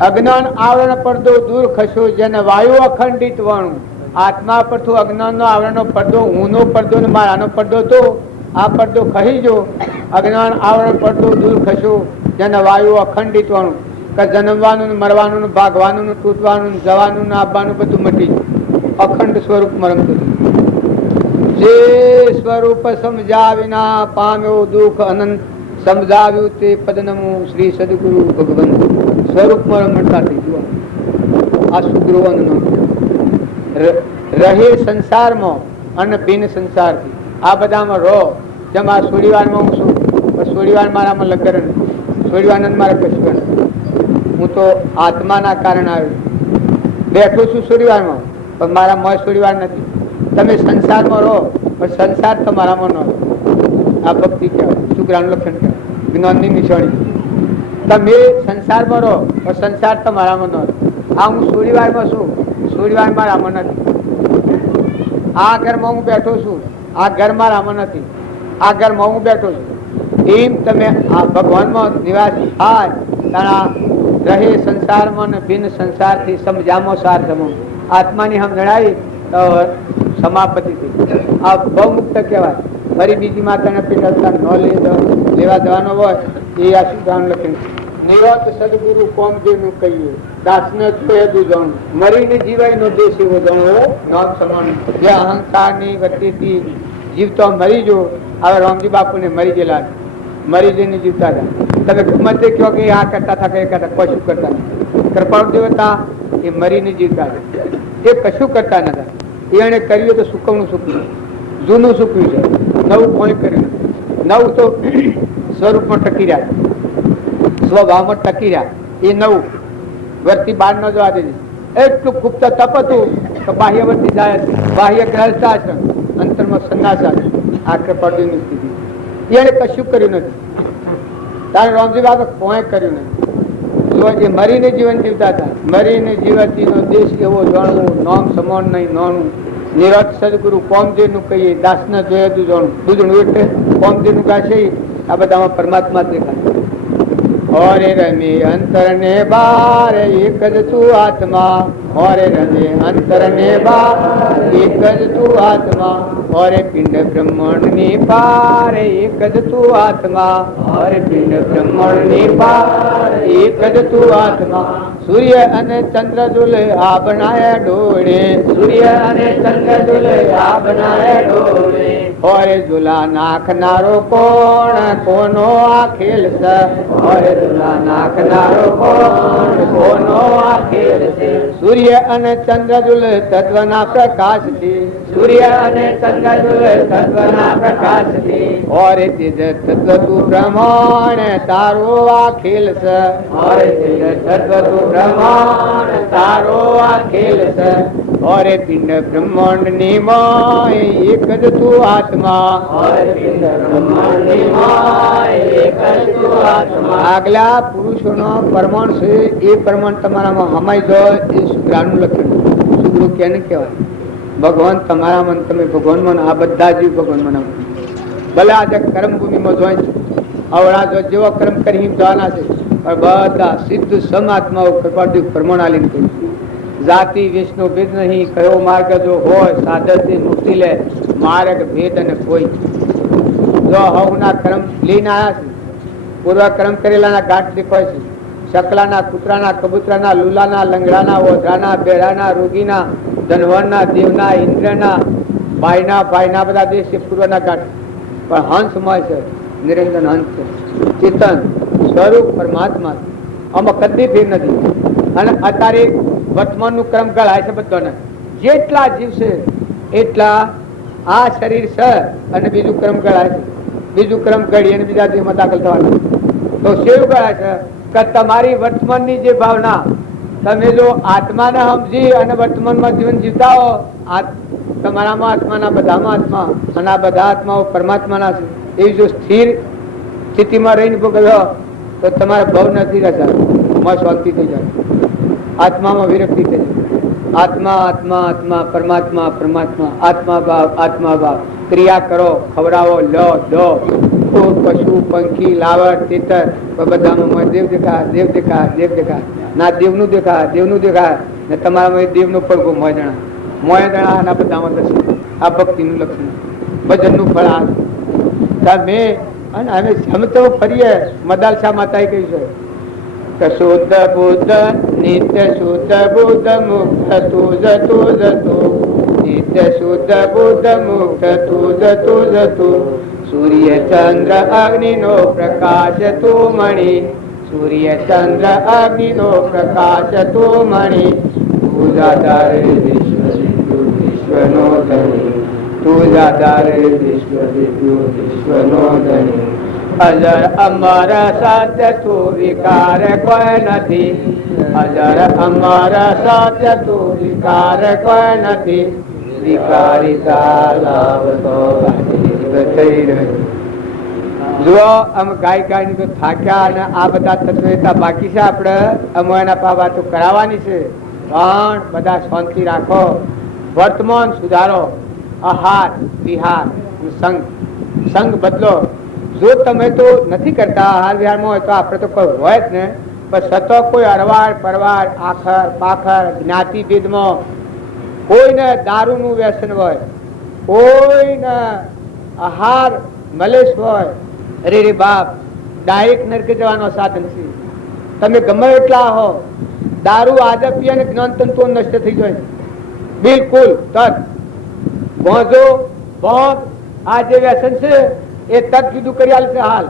અજ્ઞાન આવરણ પડદો દૂર ખસો જેને વાયુ અખંડિત વાણું આત્મા પરથી અજ્ઞાન નો આવરણ પડદો હું નો પડદો ને મારાનો પડદો તો આ પડદો ખહી જો અજ્ઞાન આવરણ પડદો દૂર ખસો જેને વાયુ અખંડિત વાણું કે જન્મવાનું મરવાનું ભાગવાનું તૂટવાનું જવાનું આવવાનું બધું મટી જાય અખંડ સ્વરૂપ રમતું જે સ્વરૂપ સમજાવીના પામ્યો દુઃખ અનંત સમજાવ્યું તે પદનમું શ્રી સદગુરુ ભગવંત સ્વરૂપમાં રમણતા થઈ ગયું આ સુગ્રવન રહે સંસારમાં અને બિન સંસારથી આ બધામાં રહો જેમ આ સોડીવારમાં હું છું સોડીવાર મારામાં લગન સોડીવાનંદ મારા કશું હું તો આત્માના કારણે આવ્યો બેઠો છું સોડીવારમાં પણ મારા મય સોડીવાર નથી તમે સંસારમાં રહો પણ સંસાર તમારામાં ન રહો આ ભક્તિ કહેવાય શુક્રાનું લક્ષણ કહેવાય જ્ઞાનની નિશાની તમે સંસારમાં રહો પણ સંસાર તમારામાં ન રહો આ હું સોડીવારમાં છું સોડીવાર મારામાં નથી આ ઘરમાં હું બેઠો છું આ ઘર મારામાં નથી આ ઘરમાં હું બેઠો છું એમ તમે આ ભગવાનમાં નિવાસ થાય તારા રહે સંસારમાં ને બિન સંસારથી સમજામો સાર જમો આત્માની હમ જણાવી તો સમાપતિ થઈ આ બહુ મુક્ત કહેવાય ફરી બીજી માતાને પેટા ન લેવા જવાનો હોય એ આ સુધાન લખે નિરત સદગુરુ કોમદેવનું કહીએ દાસને જોયેલું જાણું મરીને જીવાય નો દેશ એવો જાણવો નામ સમાન જે અહંકારની વચ્ચેથી જીવતો મરી જો. હવે રામજી બાપુને મરી ગયેલા, મરી જઈને જીવતા હતા. તમે ગમે તે કહો કે આ કરતા હતા કે કરતા, કશું કરતા નથી. કૃપાળુ દેવતા એ મરીને જીવતા હતા, એ કશું કરતા નતા. એને કર્યું તો સુકવણું સૂકવ્યું, જૂનું સૂકવ્યું છે, નવું કોઈ કર્યું. નવું તો સ્વરૂપમાં ટકી રહ્યા, સ્વભાવમાં ટકી રહ્યા. એ નવું વર્તી બહાર ન જવા દે. એટલું ગુપ્ત તપ હતું તો બાહ્ય વર્તી જાય, બાહ્ય ગ્રહસ્થાશ્રમ, અંતરમાં સંન્યાસાશ્રમ. આ કૃપાળુની સ્થિતિ એને કશું કર્યું નથી. તારે રામજી બાબા કોઈ કર્યું નથી. એ મરીને જીવન જીવતા હતા. મરીને જીવતીનો દેશ એવો જાણવું, નામ સમાન નહીં નાનું. નિરત સદગુરુ કોમદેવનું કહીએ, દાસના જોયે તું જાણું. દૂધણું એટલે કોમદેવનું ગાશે. આ બધામાં પરમાત્મા દેખાય. ઓરે રમે અંતર ને બાર એક જ તું આત્મા. ઓરે રમે અંતર ને બાર એક જ તું આત્મા. ઓરે પિંડ બ્રહ્માંડ ની પાર એક જ તું આત્મા. ઓરે પિંડ બ્રહ્માંડ ની પાર એક જ તું આત્મા. સૂર્ય અને ચંદ્ર દુલે આ બનાયા ડોળે. સૂર્ય અને ચંદ્ર દુલે આ બનાયા ડોળે. ઓરે ઝુલા નાખનારો કોણ, કોનો આ ખેલ છે. ઓરે ઝુલા નાખનારો કોણ, કોનો આ ખેલ છે. સૂર્ય અને ચંદ્ર દુલે તત્વના પ્રકાશથી. સૂર્ય અને ચંદ્ર દુલે તત્વના પ્રકાશથી. ઓરે તેજ તત્વ તું બ્રહ્માંડ તારો આ ખેલ છે. ઓરે તેજ તત્વ તું બ્રહ્માંડ તારો આ ખેલ છે. ઓરે પિંડ બ્રહ્માંડ ની માય એક જ તું આત્મા. ઓરે પિંડ બ્રહ્માંડ ની માય એક જ તું આત્મા. આગલા પુરુષોનો પરમાણ છે એ પરમાણ તમારામાં હમાઈ જાય એ શુદ્રાનું લક્ષણ. શુદ્ર કેને કહેવાય? ભગવાન તમારામાં, તમે ભગવાનમાં, આ બધા જીવ ભગવાનમાં. ભલે આજે કર્મ ભૂમિમાં જોઈ છે, અવળા જો જેવો કર્મ કરી જવાના છે, પણ બધા સિદ્ધ સમાત્માઓ કૃપાળુ પરમાણ આલીને કહ્યું. જાતિ વિષ્ણુ ભેદ નહીં, કયો માર્ગ જો હોય સાધનથી મુક્તિ લે, માર્ગ ભેદ અને કોઈ. જો હવના કર્મ લઈને આવ્યા છે, પૂર્વ કર્મ કરેલાના ગાંઠ દેખાય છે. શકલાના, કૂતરાના, કબૂતરાના, લુલાના, લંગડાના, ઓઢાના, બેડાના, રોગીના, ધનવાનના, દેવના, ઇન્દ્રના, ભાઈના બધા દેશ છે પૂર્વના ગાંઠ. પણ હંસમય છે, નિરંજન હંસ છે, ચેતન સ્વરૂપ પરમાત્મા. આમાં કદી ફેર નથી. અને અત્યારે વર્તમાનનું ક્રમ ગળાય છે બધાને. જેટલા જીવ છે એટલા આ શરીર છે અને બીજું ક્રમ ગળાય છે. બીજું ક્રમ ગળી અને બીજા દેહમાં દાખલ થવાના. તો શેવ ગળાય છે કે તમારી વર્તમાનની જે ભાવના, તમે જો આત્માને સમજી અને વર્તમાનમાં જીવન જીવતા હો, તમારામાં આત્માના બધામાં આત્મા, અને આ બધા આત્માઓ પરમાત્માના છે. એવી જો સ્થિર સ્થિતિમાં રહીને ભોગવ્યો તો તમારે ભવ નથી રહેતા, શાંતિ થઈ જાય, આત્મામાં વિરક્તિ થઈ જાય. આત્મા આત્મા આત્મા, પરમાત્મા પરમાત્મા, આત્મા ભાવ આત્મા ભાવ. ક્રિયા કરો, ખવડાવો, લો દો. પશુ પંખી લાવડ તીતર બધામાં દેવ દેખા, દેવ દેખા, દેવ દેખા. ના દેવનું દેખા, દેવનું દેખા ને તમારામાં દેવનું પડઘો મોજણા મોજણા. આના બધામાં દર્શન. આ ભક્તિનું લક્ષણ, ભજનનું ફળ. આ તમે અને અમે જમતો ફરીએ. મદાલસા માતાએ કહ્યું છે કે શુદ્ધ બુદ્ધ નિત્ય શુદ્ધ બુદ્ધ મુક્ત તુજ તુજ તું. નિત્ય શુદ્ધ બુદ્ધ મુક્ત તુજ તુજ તું. સૂર્ય ચંદ્ર અગ્નિ નો પ્રકાશ તું મણી. સૂર્ય ચંદ્ર અગ્નિ નો પ્રકાશ તું મણી. તું જાદાર વિશ્વનો ધણી. તું જાદાર વિશ્વનો ધણી. અજર અમર સત્ય તું વિકાર કોઈ નથી. અજર અમર સત્ય તું વિકાર કોઈ નથી. વિકારિતા લાવતો થઈ રહ્યો. જુઓ આમ ગાય ગાય તો થાક્યા અને આ બધા તત્વતા બાકી છે. આપણે અમારા પા વાતો કરાવવાની છે, પણ બધા શાંતિ રાખો. વર્તમાન સુધારો, આહાર વિહાર સંગ સંગ બદલો. જો તમે તો નથી કરતા આહાર વિહારમાં હોય તો આપણે તો કોઈ હોય જ ને, પણ સતો કોઈ અરવાડ પરવાડ આખર પાખર જ્ઞાતિ ભેદમાં કોઈને દારૂનું વ્યસન હોય, કોઈને આહાર મલેશ હોય, અરે રે બાપ ડાયરેક્ટ નરકે જવાનો સાધન છે. તમે ગમે એટલા હો, દારૂ આદત પીએ અને જ્ઞાન તંતુઓ નષ્ટ થઈ જાય બિલકુલ. તત ભોંજો ભોંગ આ જે વ્યસન છે એ તક જુદું કરી આલે છે હાલ,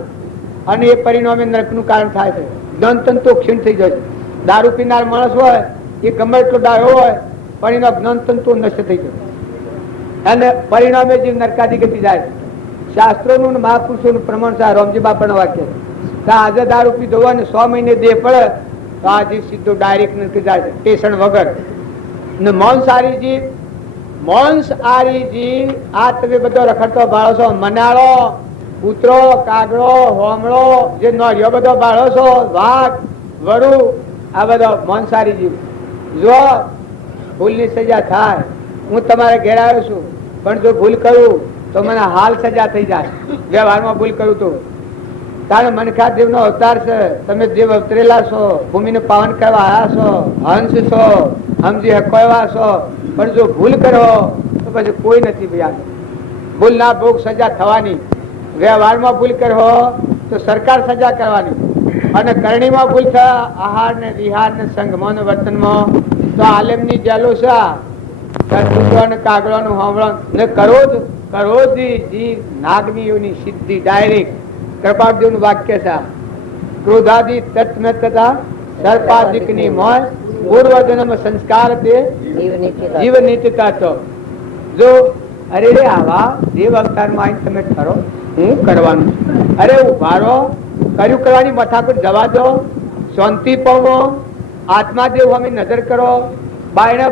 અને એ પરિણામે નરકનું કારણ થાય છે. જ્ઞાનતંતુ ક્ષીણ થઈ જાય છે. દારૂ પીનાર માણસ હોય એ ગમે એટલો ડાયો હોય પણ એનો જ્ઞાનતંતુ નષ્ટ થઈ જાય અને પરિણામે જીવ નરકાદી ગતિ જાય છે. શાસ્ત્રોનું અને મહાપુરુષોનું પ્રમાણ છે. રામજી બાપાનું વાક્ય છે આજે દારૂ પીધો હોય ને 100 મહિને દેહ પડે તો આ જીવ સીધો ડાયરેક્ટ નરકી જાય છે ટેશન વગર. ને માંસાહારી જીવ આ તમે બધો રખડતો ભાળો છો, મનાળો, કૂતરો, કાગડો, હોમળો, જે નોળિયો બધો ભાળો છો, વાઘ, વરુ, આ બધો માંસાહારી જીવ. જો ભૂલની સજા થાય, હું તમારે ઘેર આવ્યો છું પણ જો ભૂલ કરું તો મને હાલ સજા થઈ જાય. વ્યવહારમાં ભૂલ કરું તો તારે મનખા દેવ નો અવતાર છે, તમે દેવ અવતરેલા છો, ભૂમિને પાવન કરવા આવ્યા છો, હંસ છો, સમજી હકો એવા છો, પણ જો ભૂલ કરો તો પછી કોઈ નથી ભાઈ. ભૂલ ના ભોગ સજા થવાની. વ્યવહારમાં ભૂલ કરો તો સરકાર સજા કરવાની, અને કરણીમાં ભૂલ થાય આહાર ને વિહાર ને સંગમાં ને વર્તનમાં તો આલેમની જેલો છે. કાગડો નું હોમળો ને કરો જીવ નાગની સિદ્ધિ ડાયરેક્ટ. કૃપાદેવ નું વાક્ય છે ક્રોધાદી તત્મતતા સર્પાધિક ની મોય પૂર્વ જન્મ સંસ્કાર તે જીવ નીચતા તો. જો અરે રે આવા દેવ અવતાર માં આવીને તમે ઠરો હું કરવાનું, અરે ઉભારો કર્યું કરવાની મથાકૂટ જવા દો, શાંતિ પાવો, આત્માદેવ અમે નજર કરો, બાયણે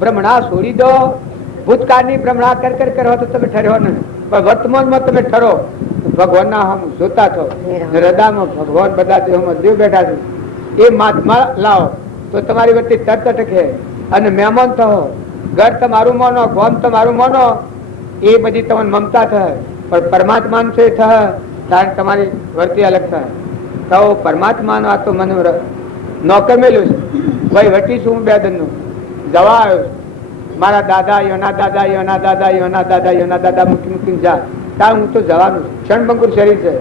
ભ્રમણા છોડી દો. ભૂતકાળની ભ્રમણા કર કરો તો તમે ઠર્યો નહીં, પણ વર્તમાનમાં તમે ઠરો ભગવાનના હમ જોતા છો. હૃદયમાં ભગવાન બધા દેવમાં દેવ બેઠા છે એ મહાત્મા લાવો તો તમારી વચ્ચે તર્ક ટકે અને મહેમાન થો. ઘર તમારું માનો, ગામ તમારું માનો, એ બધી તમને મમતા થાય, પણ પરમાત્મા છે ત્યારે તમારી વર્તી અલગ થાય. તો પરમાત્માનો આ તો મને નોકર મેલ્યું છે ભાઈ, વટી છું હું 2 દિનનું જવા આવ્યો છું. મારા દાદા યોના દાદા યોના દાદા યોના દાદા યોના દાદા મૂકી જા ત્યાં હું તો જવાનું. ક્ષણભંગુર શરીર છે,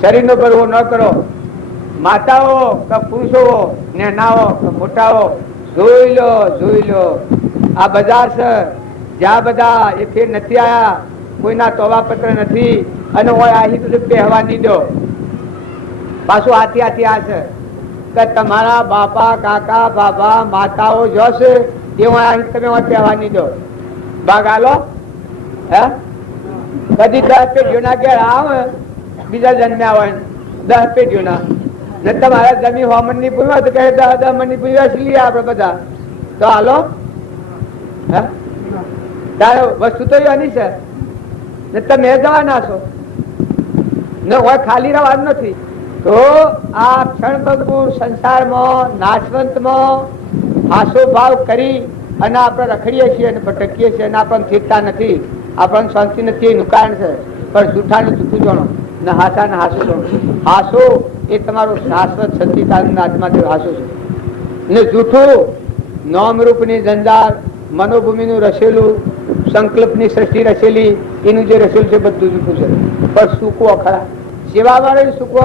શરીરનો ગર્વ ન કરો. માતાઓ કે પુરુષો, નેનાઓ કે મોટાઓ, જોઈ લો આ બજાર છે જ્યાં બધા એ ફેર નથી આયા, કોઈના તોવા પત્ર નથી, અને અહીં તો પહેવા નહીં દો. પાછું આથી આ છે કે તમારા બાપા કાકા બાબા માતાઓ જોશે એ અહીં તમે પહેવા નહીં દો. ભાગ આલો હે કદી 10 પેઢીઓના ઘેર આવે બીજા જન્મ્યા હોય 10 પેઢીઓના ને તમારા જમી હોમન ની પૂર્વા તો કહે 10 મન ની પૂર્વા લઈએ આપડે બધા તો હાલો. તારે વસ્તુ તો એની છે ને તમે જવાના છો ને હોય ખાલી રહેવાનું નથી. તો આ ક્ષણભંગુ સંસારમાં નાશવંતમાં હાસો ભાવ કરી અને આપણે રખડીએ છીએ અને ભટકીએ છીએ અને આપણને થીકતા નથી, આપણને શાંતિ નથી, એનું કારણ છે. પણ જૂઠાને જૂઠું જાણો ને હાસા ને હાસો જાણો. હાસો એ તમારું શાશ્વત સચ્ચિદાનંદ આત્માદેવ હાસો છે ને જૂઠું નામરૂપની જંજાર, મનોભૂમિનું રસેલું, સંકલ્પની સૃષ્ટિ રચેલી, એનું જે રસેલું છે બધું જૂઠું છે. પણ સુખો ખરા સેવામાં રહે, સુખો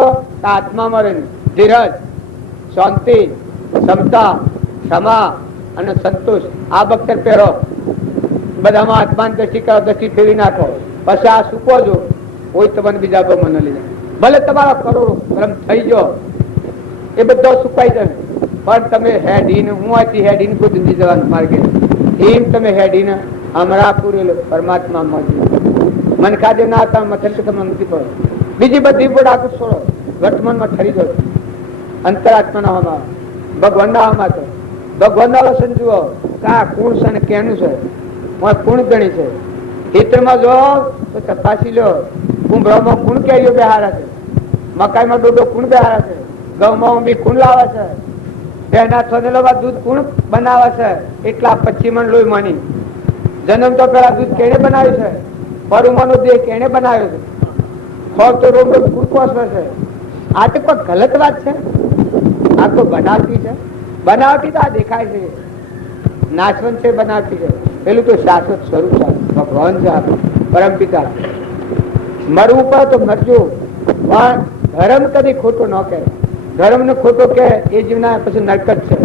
આત્મામાં રહે, ધીરજ, શાંતિ, ક્ષમતા, ક્ષમા અને સંતોષ આ બખ્તર પહેરો. બધામાં આત્માની દ્રષ્ટિ કરો, દ્રષ્ટિ ફેરવી નાખો, પછી આ સુકો જો કોઈ તમને બીજા પર મને લઈ જાય. ભલે તમારા કરોડો કર્મ થઈ ગયો એ બધો સુકાઈ જશે, પણ તમે હેડીને હું આથી હેડીને કોઈ દીધી જવાનું માર્ગે એમ તમે હેડીને હમણાં પૂરેલો પરમાત્મા મનખા જે ના હતા મથલ કે તમે નથી પડો. બીજી બધી બોડ આખું છોડો, વર્તમાનમાં ઠરી જાઓ. અંતરાત્માના હોમાં ભગવાનના હોમાં તો ભગવાનના વસન જુઓ કા કોણ છે ને કેનું છે, કોણ ગણી છે. ખેતરમાં જો તો તપાસી લો, કુંભરામાં કુણ કેરીઓ બેહારા છે, મકાઈમાં ડોડો કુણ બેહારા છે, ઘઉંમાં બી કુણ લાવે છે, તેના છોડેલા દૂધ કુણ બનાવે છે, એટલા 25 મણ લોહી માની. જન્મ તો પેલા દૂધ કેને બનાવ્યું છે, પરુમાનો દેહ કેને બનાવ્યો છે, ખોર તો રોગ કુરકોસ છે. આ તો કોઈ ગલત વાત છે, આ તો બનાવટી છે. બનાવટી તો આ દેખાય છે, નાશવંત છે, બનાવટી છે. પેલું તો શાશ્વત સ્વરૂપ છે, ભગવાન છે, પરમ પિતા. મરવું પડે તો મરજો, પણ ધર્મ કદી ખોટો ન કહે. ધર્મ ને ખોટો કે એ જીવના પછી નરક જ છે.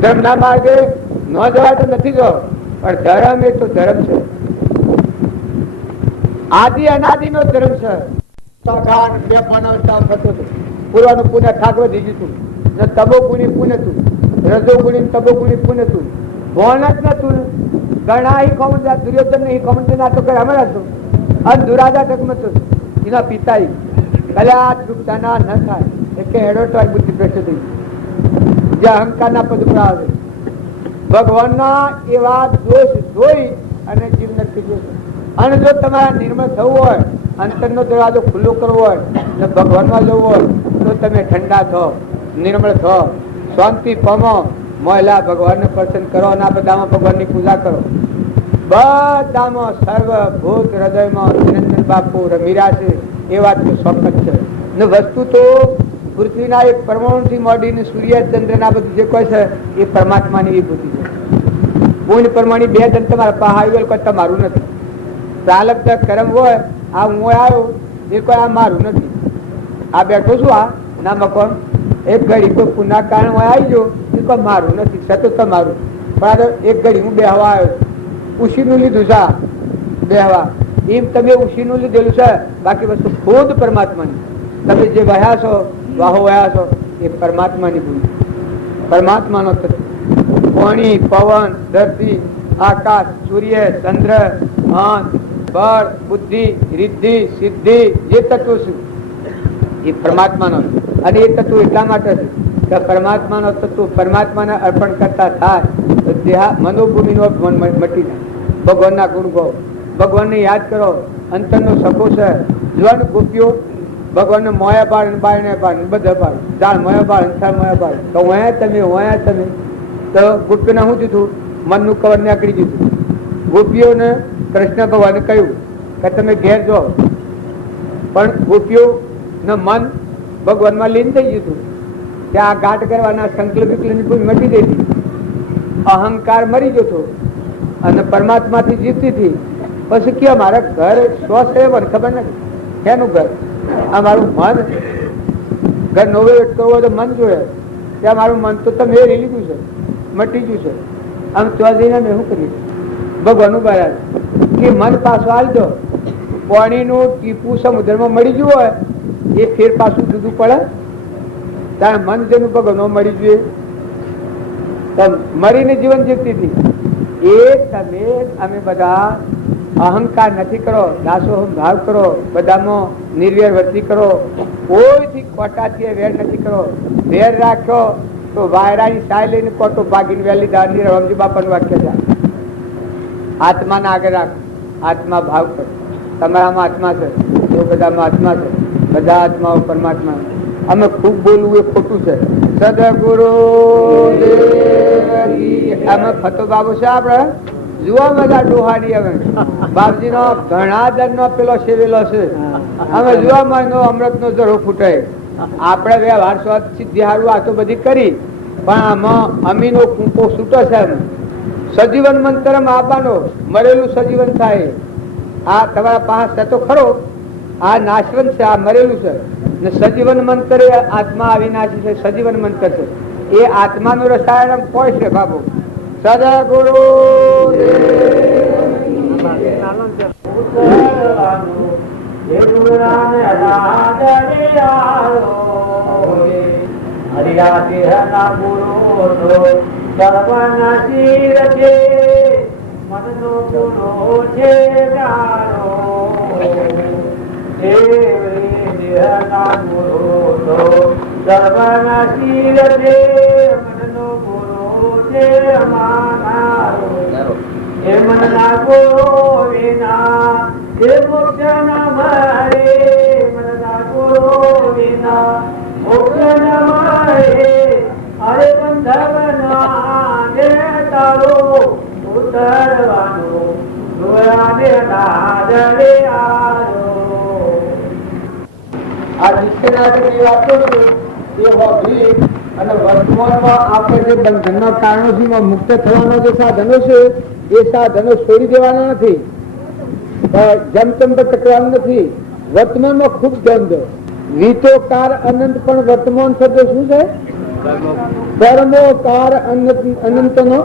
ધર્મ ના માર્ગે ન જવાય તો નથી જવો, પણ ધર્મ એ તો ધર્મ છે. આદિ અનાદિ નો ધર્મ છે. બે માનવતા થતો હતો. પૂર્વનું પુણ્ય ઠાકર દીધું હતું. તબો ગુણી પુણ્ય હતું, રજો ગુણી તબો ગુણી પુણ્ય હતું. ભોન જ નતું. ઘણા ઈ કોમન દુર્યોધન ને કોમન તો કઈ અમે હતું. અને દુરાજા ટકમત એના પિતા કદાચ દુઃખતાના ન થાય એટલે હેડો તો બુદ્ધિ ભ્રષ્ટ થઈ જે અહંકારના પદ પર આવે. ભગવાનના એવા દોષ જોઈ અને જીવ નક્કી જોશે. અને જો તમારે નિર્મળ થવું હોય, અંતરનો દરવાજો ખુલ્લો કરવો હોય ને ભગવાનમાં જવું હોય તો તમે ઠંડા થો, નિર્મળ થો, શાંતિ પામો, મહિલા ભગવાનને પસંદ કરો અને આ બધામાં ભગવાનની પૂજા કરો. બધામાં સર્વભૂત હૃદયમાં નિરંજન બાપુ રમીરા છે એ વાત તો ચોક્કસ છે. ને વસ્તુ તો પૃથ્વીના એક પરમાણુથી મોડીને સૂર્ય ચંદ્ર ના બધું જે કોઈ છે એ પરમાત્માની વિભૂતિ છે. પૂર્ણ પરમાણી બે જણ તમારા પહાડ કોઈ તમારું નથી. પ્રાલબ્ધ કર્મ હોય આ હું આવ્યો એ કોઈ આ મારું નથી. આ બેઠો છું આ ના મકોન એક ઘડી કોઈ પુના કારણ હું આવી ગયો એ કોઈ મારું નથી, સતું તમારું. પણ એક ઘડી હું બેહવા આવ્યો, ઉશીનું લીધું છે બેહવા, એમ તમે ઉશીનું લીધેલું છે. બાકી વસ્તુ ખુદ પરમાત્માની. તમે જે વહ્યા છો વાહો વહ્યા છો એ પરમાત્માની ભૂલ, પરમાત્માનો તત્વ. પાણી, પવન, ધરતી, આકાશ, સૂર્ય, ચંદ્ર, અન, બળ, બુદ્ધિ, રિદ્ધિ, સિદ્ધિ જે તત્વ છે એ પરમાત્માનો. અને એ તત્વ એટલા માટે છે કે પરમાત્માનો તત્વ પરમાત્માને અર્પણ કરતા થાય તો મનોભૂમિનો મટી જાય. ભગવાનના ગુણ ગો, ભગવાનને યાદ કરો. અંતરનો સખો છે. જન ગોપીઓ ભગવાનને મોયા બાળ બાળને બાળ બધા બાળ જાળ મોયા બાળ અંતર મોયા બાળ તો વયા તમે તો ગોપીઓને શું દીધું? મનનું કવર નીકળી દીધું. ગોપીઓને કૃષ્ણ ભગવાને કહ્યું કે તમે ઘેર જાઓ, પણ ગોપીઓ ને મન ભગવાનમાં લીન થઈ ગયું. ત્યાં ગાંઠ કરવાના સંકલ્પ મટી જતી, અહંકાર મરી જતો અને પરમાત્માથી જીતતી હતી. પછી કે મારા ઘર સ્વ છે મને ખબર નથી શેનું ઘર. આ મારું મન ઘર નવે કરવું હોય તો મન જોયે. ત્યાં મારું મન તો તમે લઈ લીધું છે, મટી ગયું છે. આમ ત્યાં જઈને મેં શું કર્યું? ભગવાનનું બહાર કે મન પાછું હાલજો. પાણીનું ટીપું સમુદ્રમાં મળી ગયું હોય એ ફેર પાછું જુદું પડે. ત્યારે મન જેનું ભગવાન મળી જોઈએ મરીને જીવન જીવતી હતી. એ તમે અમે બધા અહંકાર નથી કરો, દાસો ભાવ કરો, બધામાં નિર્વેર વર્તી કરો, કોઈથી કોટાથી વેર નથી કરો. વેર રાખ્યો તો વાયરાની સાય લઈને કોટો ભાગીને વહેલી દાંડી રમજી બાપાનું વાક્ય છે. આત્માને આગળ રાખો, આત્મા ભાવ કરો. તમારામાં આત્મા છે, એ બધામાં આત્મા છે, બધા આત્માઓ પરમાત્મા. અમે ખૂબ બોલવું એ ખોટું છે. સદગુરુ અમે ફતો બાબુ છે આપડે જોવા બધા ડોહાડી. હવે બાપજી નો ઘણા દર નો પેલો સેવેલો છે. અમે જોવા અમૃત નો જરો ફૂટાય. આપડે વ્યવહાર સિદ્ધિ હારું આ તો બધી કરી, પણ આમાં અમીનો કૂંકો છૂટો છે. સજીવન મંત્ર આપવાનો, મરેલું સજીવન થાય. આ તમારા પાસે તો ખરો, આ નાશવંત છે, આ મરેલું છે. ને સજીવન મંત્ર એ આત્મા અવિનાશી છે. સજીવન મંત્ર છે એ આત્માનું રસાયણ કોઈ છે બાબુ. સદગુરુ અરે બંધવના તારો ઉતરવાનું આ નિશ્ચયની વાતો છે એ હોવી. અને વર્તમાનમાં આપણે જે બંધનના કારણોથી મુક્ત થવાના જે સાધનો છે એ સાધનો છોડી દેવાના નથી, જેમ તેમ ટકરાવાનું નથી. વર્તમાનમાં ખૂબ ધ્યાન દો. વિતોકાર અનંત પણ વર્તમાન શબ્દ શું છે? કર્મોકાર અનંત નો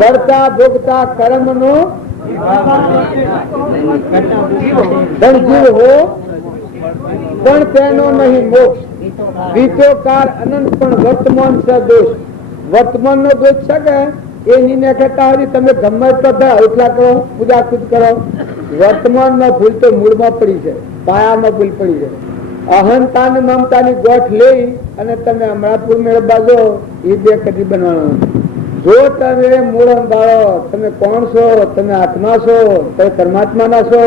કર્તા ભોગતા કર્મ નો જીવ હો પણ તેનો નહીં મોક્ષ. બીજો કાળ અનંત પણ વર્તમાન છે દોષ. વર્તમાન નો દોષ છે કે એ નીને કહેતા હોય તમે ગમે તો એટલા કરો, પૂજા ખુદ કરો. વર્તમાન માં ભૂલ તો મૂળમાં પડી છે, પાયામાં ભૂલ પડી છે. અહંતા ને મમતા ની ગોઠ લઈ અને તમે અમરાપુર મેળવવા જો એ બે કદી બનવાનો. જો તમે મૂળ અંબાળો, તમે કોણ છો, તમે આત્મા છો, તમે પરમાત્મા ના છો,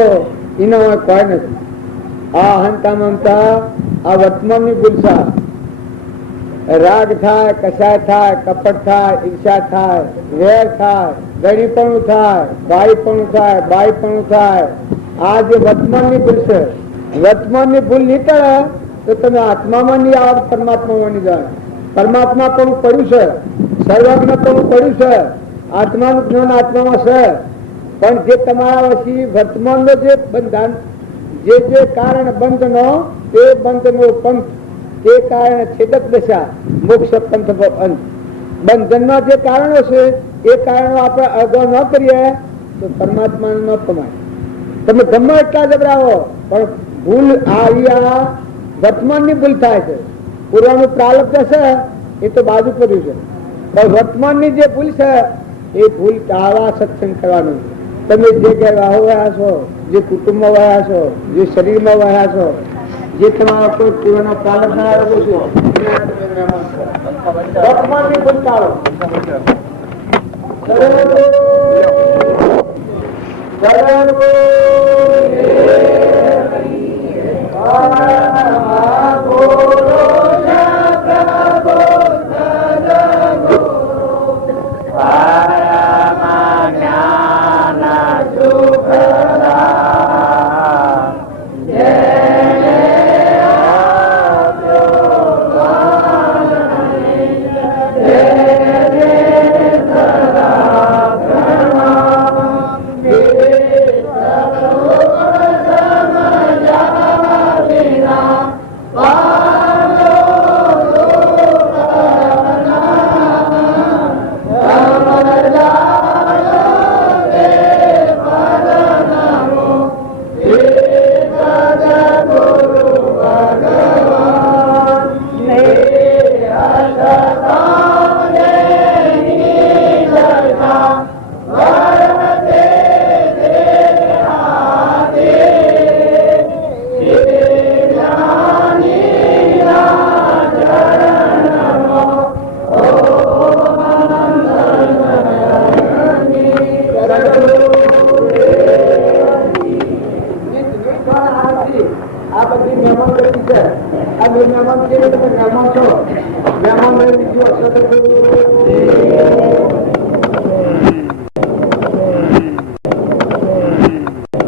એનો કોઈ નથી. આ અહંતા મમતા આ વર્તમાન ની ભૂલ છે. રાગ થાય, કસાય થાય, કપટ થાય, ઈર્ષા થાય, વેર થાય, ગરીપણું થાય, ભાઈપણું થાય, બાઈપણું થાય. આ જે વર્તમાન ની ભૂલ છે, વર્તમાન ની ભૂલ નીકળે તો તમે આત્મામાં નહીં આવો, પરમાત્મામાં નહીં જાય. પરમાત્મા પણ પડ્યું છે, સર્વજ્ઞ પણ પડ્યું છે, આત્માનું જ્ઞાન આત્મામાં છે. પણ જે તમારા વચ્ચે વર્તમાનનો જે બંધન, જે કારણ બંધનો તે બંધનો પંથ, તે કારણે છેદક દશા મોક્ષ પંથ અંત. બંધનના જે કારણો છે એ કારણો આપણે અગાઉ ન કરીએ તો પરમાત્મા ન કમાય. તમે ગમે એટલા જબરાવો પણ ભૂલ આ વર્તમાન ની ભૂલ થાય છે. પૂર્વનું પ્રારબ્ધ છે એ તો બાજુ કર્યું છે, પણ વર્તમાન ની જે ભૂલ છે એ ભૂલ ટાળવા સત્સંગ કરવાનું. તમે જે ઘેર વાહો વયા છો, જે કુટુંબમાં વયા છો, જે શરીરમાં વયા છો, જે તમારો કોઈ પૂર્વનો પ્રારબ્ધ ના આવેલો છે વર્તમાન ની ભૂલ ટાળો. આ બધી મહેમાન ગતિ છે. આ બે મહેમાન કેવી રીતે મહેમાન છો? મહેમાન